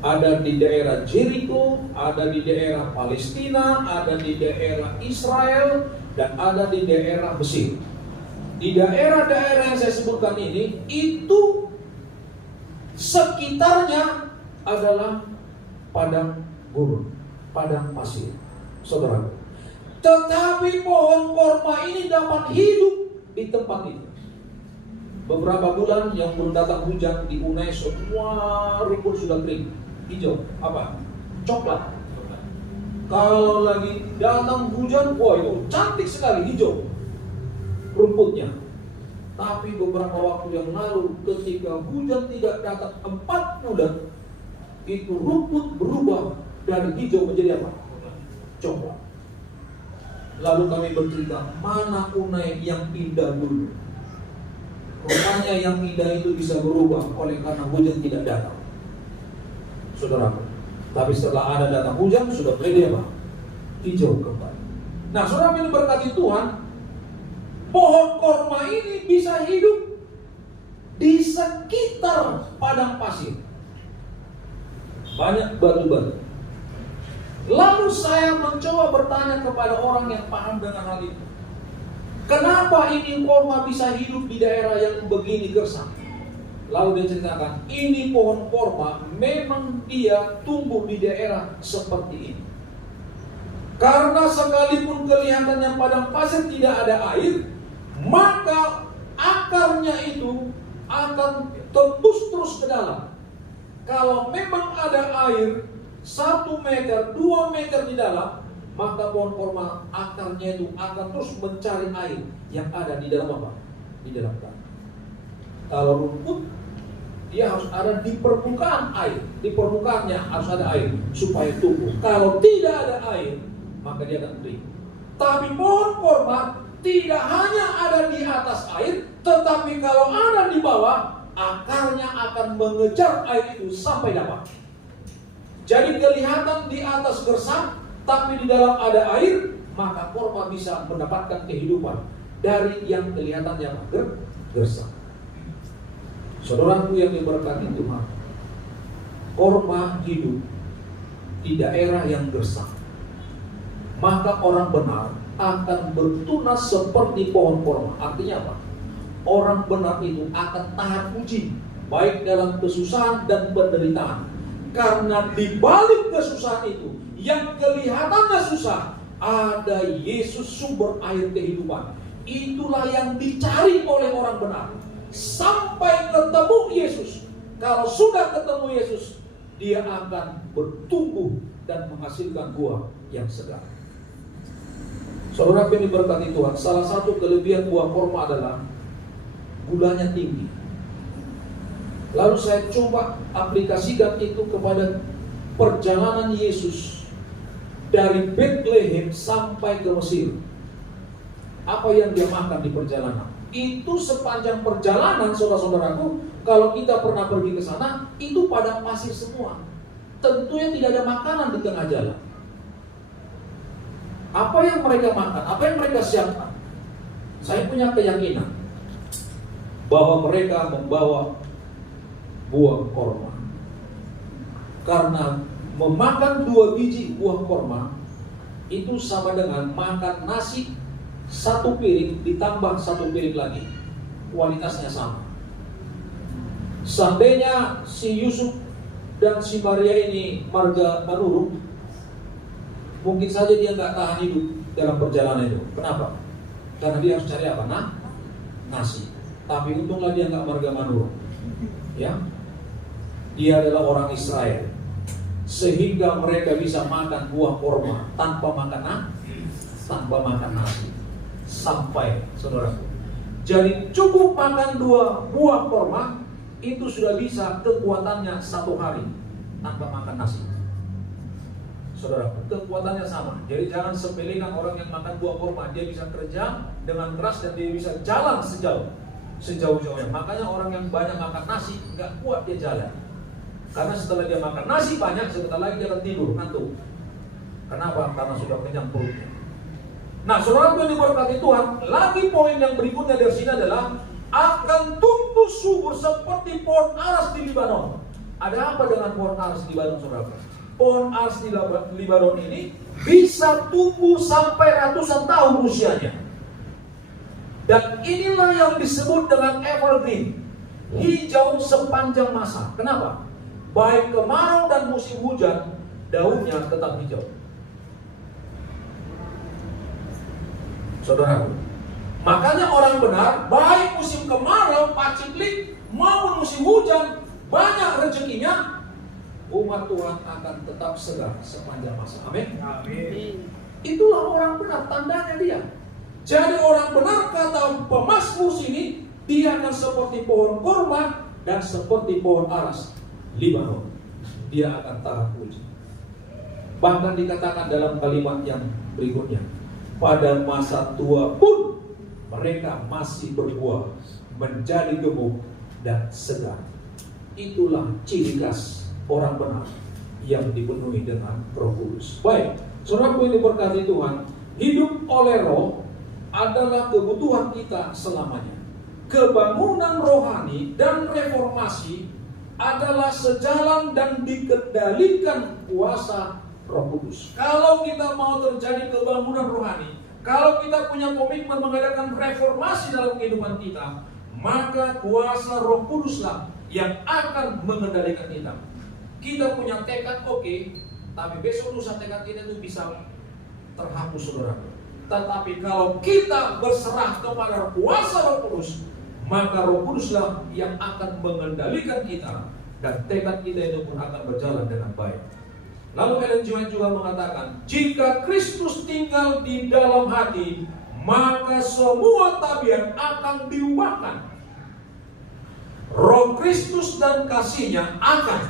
ada di daerah Jericho, ada di daerah Palestina, ada di daerah Israel, dan ada di daerah Mesir. Di daerah-daerah yang saya sebutkan ini, itu sekitarnya adalah padang gurun, padang pasir, saudara. Tetapi pohon korma ini dapat hidup di tempat itu. Beberapa bulan yang belum datang hujan, di Unai semua rumput sudah kering, hijau, apa? Coklat. Kalau lagi datang hujan, wah itu cantik sekali, hijau rumputnya. Tapi beberapa waktu yang lalu, ketika hujan tidak datang 4 bulan, itu rumput berubah dari hijau menjadi apa? Coklat. Lalu kami bercerita, mana Unai yang indah dulu? Rupanya yang indah itu bisa berubah oleh karena hujan tidak datang, saudara. Tapi setelah ada datang hujan, sudah menjadi apa? Hijau kembali. Nah, saudara ini berkati Tuhan, pohon korma ini bisa hidup di sekitar padang pasir, banyak batu-batu. Lalu saya mencoba bertanya kepada orang yang paham dengan hal itu, kenapa ini korma bisa hidup di daerah yang begini gersang? Lalu dia ceritakan, ini pohon korma memang dia tumbuh di daerah seperti ini. Karena sekalipun kelihatannya padang pasir tidak ada air, maka akarnya itu akan tembus terus ke dalam. Kalau memang ada air 1 meter, 2 meter di dalam, maka pohon korma akarnya itu akan terus mencari air yang ada di dalam apa? Di dalam tanah. Kalau rumput, dia harus ada di permukaan air, di permukaannya harus ada air supaya tumbuh. Kalau tidak ada air, maka dia akan kering. Tapi pohon korma tidak hanya ada di atas air, tetapi kalau ada di bawah, akarnya akan mengejar air itu sampai dapat. Jadi kelihatan di atas gersang, tapi di dalam ada air, maka korma bisa mendapatkan kehidupan dari yang kelihatan yang gersang. Saudaraku yang diberkati Tuhan, korma hidup di daerah yang gersang, maka orang benar akan bertunas seperti pohon korma. Artinya apa? Orang benar itu akan tahan uji, baik dalam kesusahan dan penderitaan. Karena di balik kesusahan itu, yang kelihatannya susah, ada Yesus sumber air kehidupan. Itulah yang dicari oleh orang benar. Sampai ketemu Yesus. Kalau sudah ketemu Yesus, dia akan bertumbuh dan menghasilkan buah yang segar. Saudara yang diberkati Tuhan, salah satu kelebihan buah korma adalah gulanya tinggi. Lalu saya coba aplikasikan itu kepada perjalanan Yesus dari Bethlehem sampai ke Mesir. Apa yang dia makan di perjalanan? Itu sepanjang perjalanan, saudara-saudaraku, kalau kita pernah pergi ke sana, itu padang pasir semua. Tentunya tidak ada makanan di tengah jalan. Apa yang mereka makan? Apa yang mereka siapkan? Saya punya keyakinan bahwa mereka membawa buah korma. Karena memakan 2 biji buah korma itu sama dengan makan nasi 1 piring ditambah 1 piring lagi. Kualitasnya sama. Seandainya si Yusuf dan si Maria ini marga manurung, mungkin saja dia nggak tahan hidup dalam perjalanan itu. Kenapa? Karena dia harus cari apa? Nasi. Tapi untunglah dia nggak marga manurung. Ya, dia adalah orang Israel, sehingga mereka bisa makan buah korma tanpa makan nasi. Sampai, saudaraku, jadi cukup makan 2 buah korma itu sudah bisa kekuatannya 1 hari tanpa makan nasi. Saudaraku, kekuatannya sama. Jadi jangan sepelekan orang yang makan buah korma. Dia bisa kerja dengan keras dan dia bisa jalan sejauh-jauhnya. Makanya orang yang banyak makan nasi nggak kuat dia jalan. Karena setelah dia makan nasi banyak, sebentar lagi dia akan tidur, ngantuk. Kenapa? Karena sudah kenyang perutnya. Nah, saudara yang diberkati Tuhan, lagi poin yang berikutnya dari sini adalah akan tumbuh subur seperti pohon aras di Libanon. Ada apa dengan pohon aras di Libanon, saudara? Pohon aras di Libanon ini bisa tumbuh sampai ratusan tahun usianya. Dan inilah yang disebut dengan evergreen, hijau sepanjang masa. Kenapa? Baik kemarau dan musim hujan, daunnya tetap hijau. Saudaraku, makanya orang benar, baik musim kemarau, paceklik, maupun musim hujan, banyak rezekinya, umat Tuhan akan tetap segar sepanjang masa. Amin. Amin. Itulah orang benar, tandanya dia. Jadi orang benar, kata pemazmur sini, dia akan seperti pohon korma dan seperti pohon aras Libanon. Dia akan tahan uji. Bahkan dikatakan dalam kalimat yang berikutnya, pada masa tua pun mereka masih berbuah, menjadi gemuk dan segar. Itulah ciri khas orang benar yang dipenuhi dengan Roh Kudus. Baik, saudaraku yang diberkati Tuhan, hidup oleh Roh adalah kebutuhan kita selamanya. Kebangunan rohani dan reformasi adalah sejalan dan dikendalikan kuasa Roh Kudus. Kalau kita mau terjadi kebangunan rohani, kalau kita punya komitmen mengadakan reformasi dalam kehidupan kita, maka kuasa Roh Kuduslah yang akan mengendalikan kita. Kita punya tekad oke, tapi besok lusa tekad kita itu bisa terhapus, saudara. Tetapi kalau kita berserah kepada kuasa Roh Kudus, maka Roh Kuduslah yang akan mengendalikan kita, dan tekad kita itu pun akan berjalan dengan baik. Lalu Ellen G. White juga mengatakan, jika Kristus tinggal di dalam hati, maka semua tabiat akan diubahkan. Roh Kristus dan kasih-Nya akan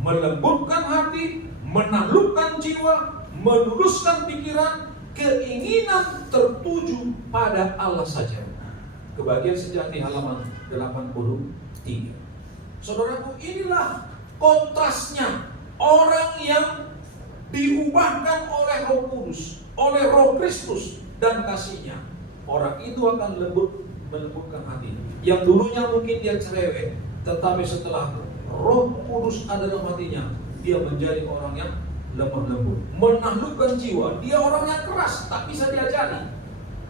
melembutkan hati, menaklukkan jiwa, meluruskan pikiran, keinginan tertuju pada Allah saja. Kebahagiaan sejati halaman 83. Saudaraku, inilah kontrasnya orang yang diubahkan oleh Roh Kudus, oleh Roh Kristus dan kasih-Nya. Orang itu akan melembutkan hati. Yang dulunya mungkin dia cerewet, Tetapi setelah Roh Kudus ada dalam hatinya, dia menjadi orang yang lemah lembut, menaklukkan jiwa. Dia orang yang keras, tak bisa diajari.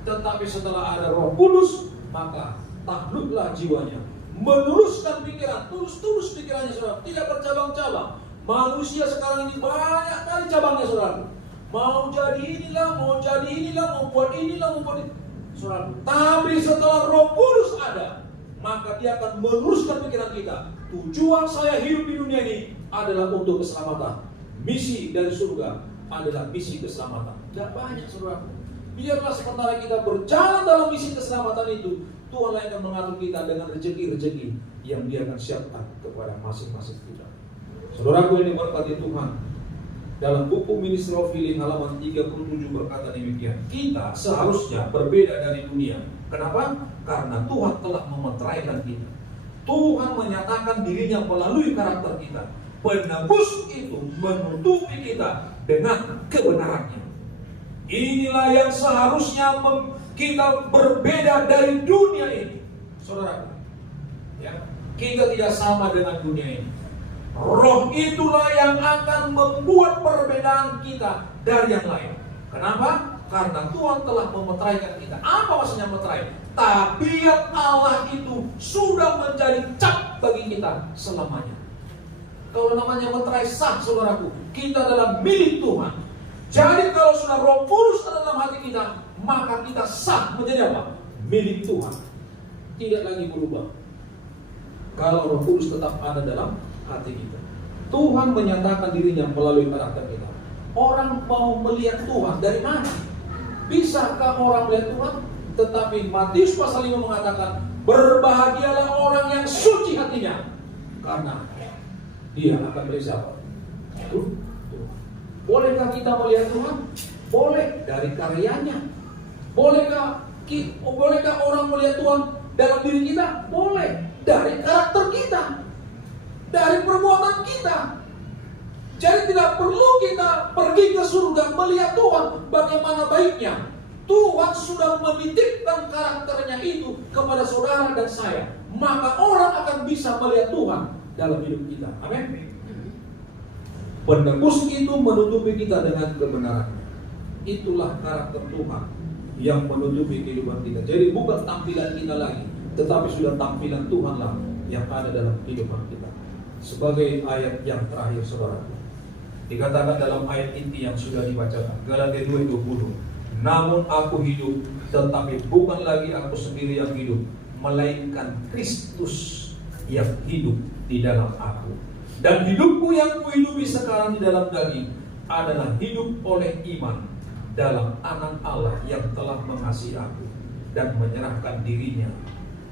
Tetapi setelah ada Roh Kudus, maka takluklah jiwanya, meluruskan pikiran, tulus pikirannya, saudara, tidak bercabang-cabang. Manusia sekarang ini banyak kali cabangnya, saudara. Mau jadi inilah, mau buat inilah, mau buat ini. Saudara, tapi setelah Roh Kudus ada, maka dia akan meluruskan pikiran kita. Tujuan saya hidup di dunia ini adalah untuk keselamatan. Misi dari surga adalah misi keselamatan. Tidak banyak, saudara. Biarlah sementara kita berjalan dalam misi keselamatan itu, Tuhan yang akan mengatur kita dengan rezeki-rezeki yang Dia akan siapkan kepada masing-masing kita. Saudaraku yang diberkati Tuhan, dalam buku Ministry of Healing halaman 37 berkata demikian, kita seharusnya berbeda dari dunia. Kenapa? Karena Tuhan telah memeteraikan kita. Tuhan menyatakan dirinya melalui karakter kita. Penebus itu menutupi kita dengan kebenarannya. Inilah yang seharusnya kita berbeda dari dunia ini, saudara. Ya, kita tidak sama dengan dunia ini. Roh itulah yang akan membuat perbedaan kita dari yang lain. Kenapa? Karena Tuhan telah memeteraikan kita. Apa maksudnya memeterai? Tabiat Allah itu sudah menjadi cap bagi kita selamanya. Kalau namanya meterai sah, saudaraku, kita adalah milik Tuhan. Jadi kalau sudah Roh Kudus ada dalam hati kita, maka kita sah menjadi apa? Milik Tuhan. Tidak lagi berubah. Kalau Roh Kudus tetap ada dalam hati kita. Tuhan menyatakan dirinya melalui karakter kita. Orang mau melihat Tuhan dari mana? Bisakah orang melihat Tuhan? Tetapi Matius pasal 5 mengatakan, berbahagialah orang yang suci hatinya, karena dia akan melihat siapa? Tuhan. Bolehkah kita melihat Tuhan? Boleh, dari karyanya. Bolehkah orang melihat Tuhan dalam diri kita? Boleh, dari karakter kita, dari perbuatan kita. Jadi tidak perlu kita pergi ke surga melihat Tuhan bagaimana baiknya. Tuhan sudah menitipkan karakternya itu kepada saudara dan saya. Maka orang akan bisa melihat Tuhan dalam hidup kita. Amin. Penebus itu menutupi kita dengan kebenarannya. Itulah karakter Tuhan yang menutupi kehidupan kita. Jadi bukan tampilan kita lagi, tetapi sudah tampilan Tuhanlah yang ada dalam kehidupan kita. Sebagai ayat yang terakhir, saudara, dikatakan dalam ayat inti yang sudah dibacakan, Galatia 2:20, namun aku hidup, tetapi bukan lagi aku sendiri yang hidup, melainkan Kristus yang hidup di dalam aku. Dan hidupku yang kuhidupi sekarang di dalam daging adalah hidup oleh iman dalam Anak Allah yang telah mengasihi aku dan menyerahkan dirinya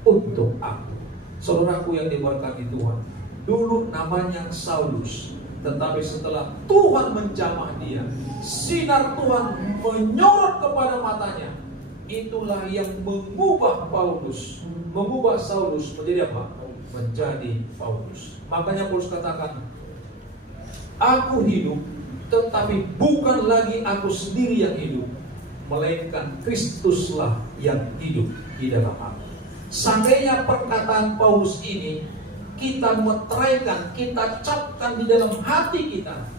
untuk aku. Saudaraku yang diberkati Tuhan, dulu namanya Saulus, tetapi setelah Tuhan menjamah dia, sinar Tuhan menyorot kepada matanya, itulah yang mengubah Saulus menjadi apa? Menjadi Paulus. Makanya Paulus katakan, aku hidup, tetapi bukan lagi aku sendiri yang hidup, melainkan Kristuslah yang hidup di dalam aku. Seandainya perkataan Paulus ini kita meteraikan, kita capkan di dalam hati kita,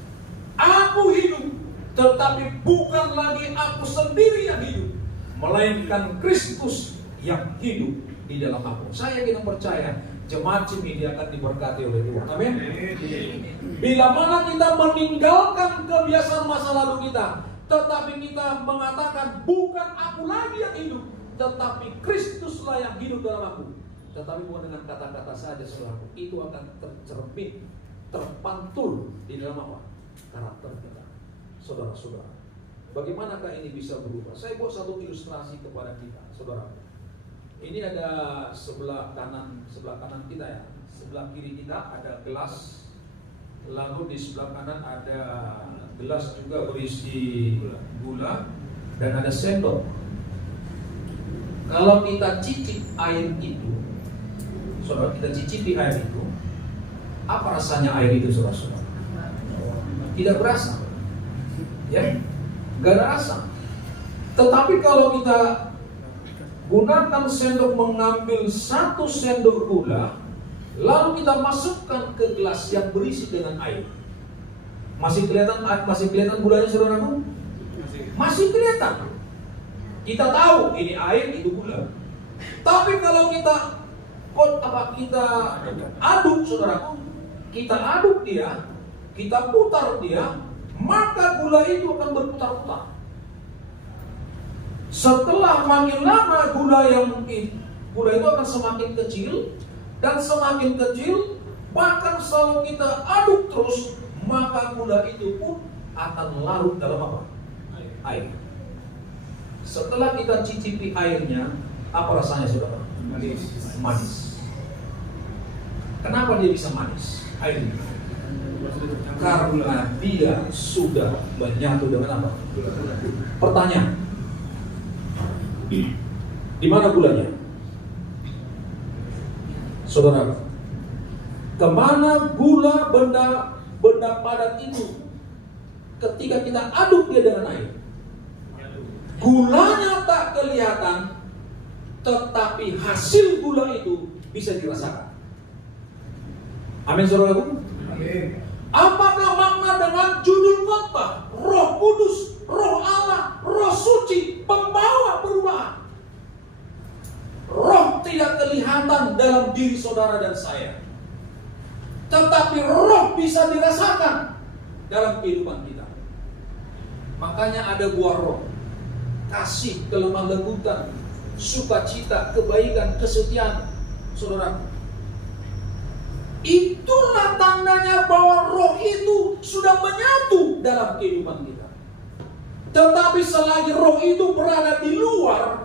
aku hidup, tetapi bukan lagi aku sendiri yang hidup, melainkan Kristus yang hidup di dalam aku. Saya kita percaya jemaat Cimindi akan diberkati oleh Tuhan. Amin. Bila mana kita meninggalkan kebiasaan masa lalu kita, tetapi kita mengatakan bukan aku lagi yang hidup, tetapi Kristuslah yang hidup dalam aku. Tetapi bukan dengan kata-kata saja, saudaraku, itu akan tercermin, terpantul di dalam apa? Karakter kita. Saudara-saudara, bagaimanakah ini bisa berubah? Saya buat satu ilustrasi kepada kita, saudara. Ini ada sebelah kanan kita ya. Sebelah kiri kita ada gelas. Lalu di sebelah kanan ada gelas juga berisi gula dan ada sendok. Kalau kita cicip air itu, saudara, kita cicipi air itu, apa rasanya air itu, saudara? Tidak berasa, ya, nggak ada rasa. Tetapi kalau kita gunakan sendok mengambil 1 sendok gula, lalu kita masukkan ke gelas yang berisi dengan air. Masih kelihatan gulanya, saudaraku? Masih kelihatan. Kita tahu ini air, itu gula. Tapi kalau kita aduk, saudaraku, kita aduk dia, kita putar dia, maka gula itu akan berputar-putar. Setelah makin lama gula itu akan semakin kecil dan semakin kecil, bahkan kalau kita aduk terus, maka gula itu pun akan larut dalam apa? Air. Setelah kita cicipi airnya, apa rasanya, saudara? Manis. Kenapa dia bisa manis? Airnya. Karena dia sudah menyatu dengan apa? Pertanyaan, di mana gulanya? Saudara, kemana gula benda padat itu ketika kita aduk dia dengan air? Gulanya tak kelihatan, tetapi hasil gula itu bisa dirasakan. Amin, saudaraku. Amin. Apakah makna dengan judul khotbah Roh Kudus, Roh Allah, Roh Suci, pembawa perubahan? Roh tidak kelihatan dalam diri saudara dan saya, tetapi roh bisa dirasakan dalam kehidupan kita. Makanya ada buah roh: kasih, kelemah lembutan, sukacita, kebaikan, kesetiaan. Saudara, itulah tandanya bahwa roh itu sudah menyatu dalam kehidupan kita. Tetapi selagi roh itu berada di luar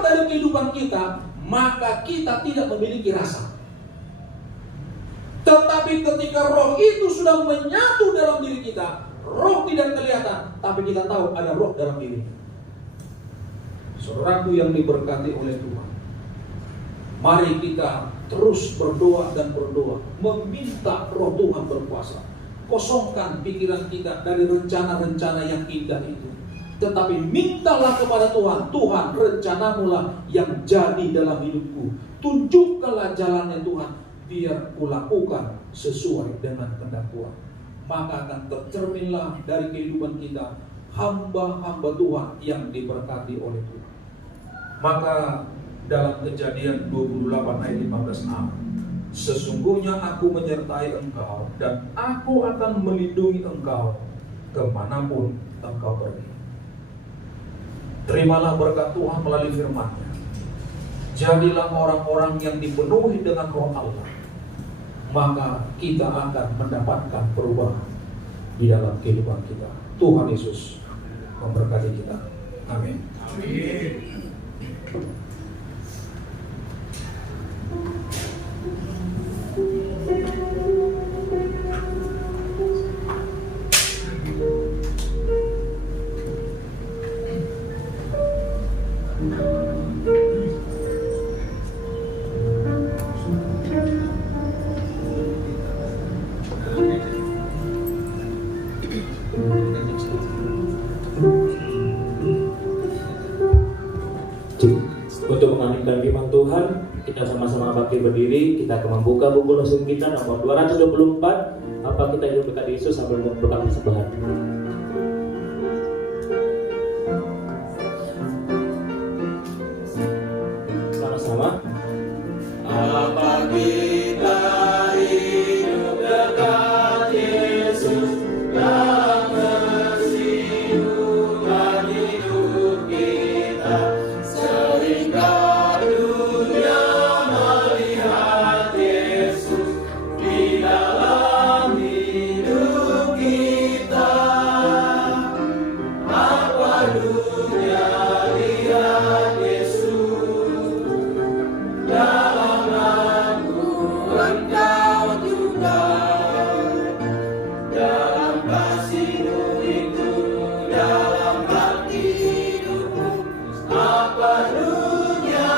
dari kehidupan kita, maka kita tidak memiliki rasa. Tetapi ketika roh itu sudah menyatu dalam diri kita, roh tidak kelihatan, tapi kita tahu ada roh dalam diri. Saudaraku yang diberkati oleh Tuhan, mari kita terus berdoa dan berdoa, meminta roh Tuhan berkuasa. Kosongkan pikiran kita dari rencana-rencana yang indah itu, tetapi mintalah kepada Tuhan, Tuhan, rencanamu-lah yang jadi dalam hidupku. Tunjukkanlah jalannya Tuhan, biar kulakukan sesuai dengan kehendak Tuhan. Maka akan tercerminlah dari kehidupan kita hamba-hamba Tuhan yang diberkati oleh Tuhan. Maka dalam Kejadian 28 ayat 15a, sesungguhnya aku menyertai engkau dan aku akan melindungi engkau kemanapun engkau pergi. Terimalah berkat Tuhan melalui firman-Nya. Jadilah orang-orang yang dipenuhi dengan roh Allah, maka kita akan mendapatkan perubahan di dalam kehidupan kita. Tuhan Yesus memberkati kita. Amin. Amin. Untuk melanjutkan firman Tuhan, kita sama-sama bangkit berdiri. Kita akan membuka buku lesson kita nomor 224. Apa kita hidup dekat Yesus sambil berdoa persembahan. Sama-sama. Apa kita hidup dekat Yesus yang bersihkan hidup kita, sehingga dunia melihat Yesus di dalam hidup kita. Apa dunia lihat Yesus dalam aku, engkau juga dalam kasih-Mu itu, dalam hati hidupmu. Apa dunia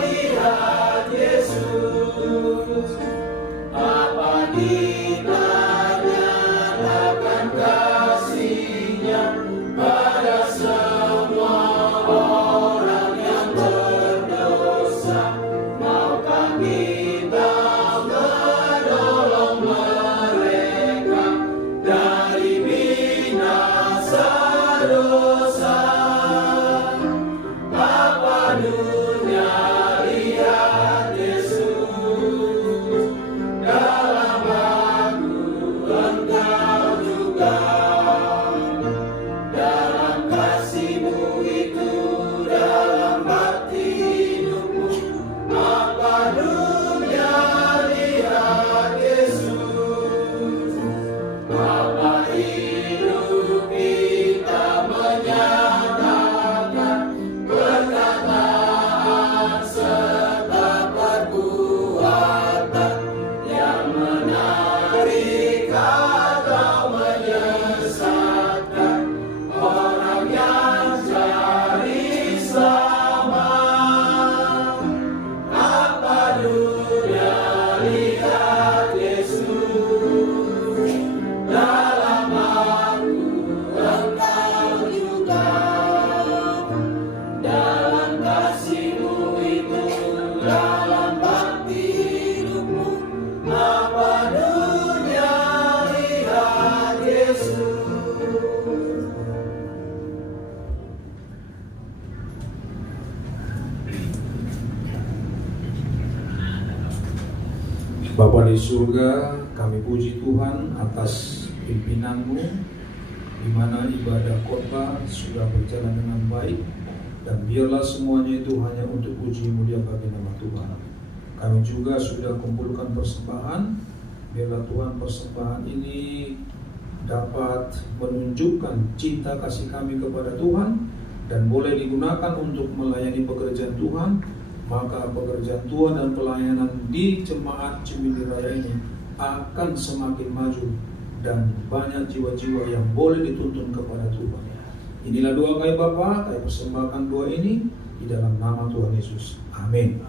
lihat Yesus, apa kita nyatakan kasih-Nya pada semua orang yang berdosa. Maukah kita Bapa di surga, kami puji Tuhan atas pimpinan-Mu, di mana ibadah khotbah sudah berjalan dengan baik, dan biarlah semuanya itu hanya untuk puji mulia bagi nama Tuhan. Kami juga sudah kumpulkan persembahan, biarlah Tuhan persembahan ini dapat menunjukkan cinta kasih kami kepada Tuhan dan boleh digunakan untuk melayani pekerjaan Tuhan. Maka pekerjaan Tuhan dan pelayanan di Jemaat Cimindi Raya ini akan semakin maju dan banyak jiwa-jiwa yang boleh dituntun kepada Tuhan. Inilah doa kami Bapa, kami persembahkan doa ini di dalam nama Tuhan Yesus. Amin.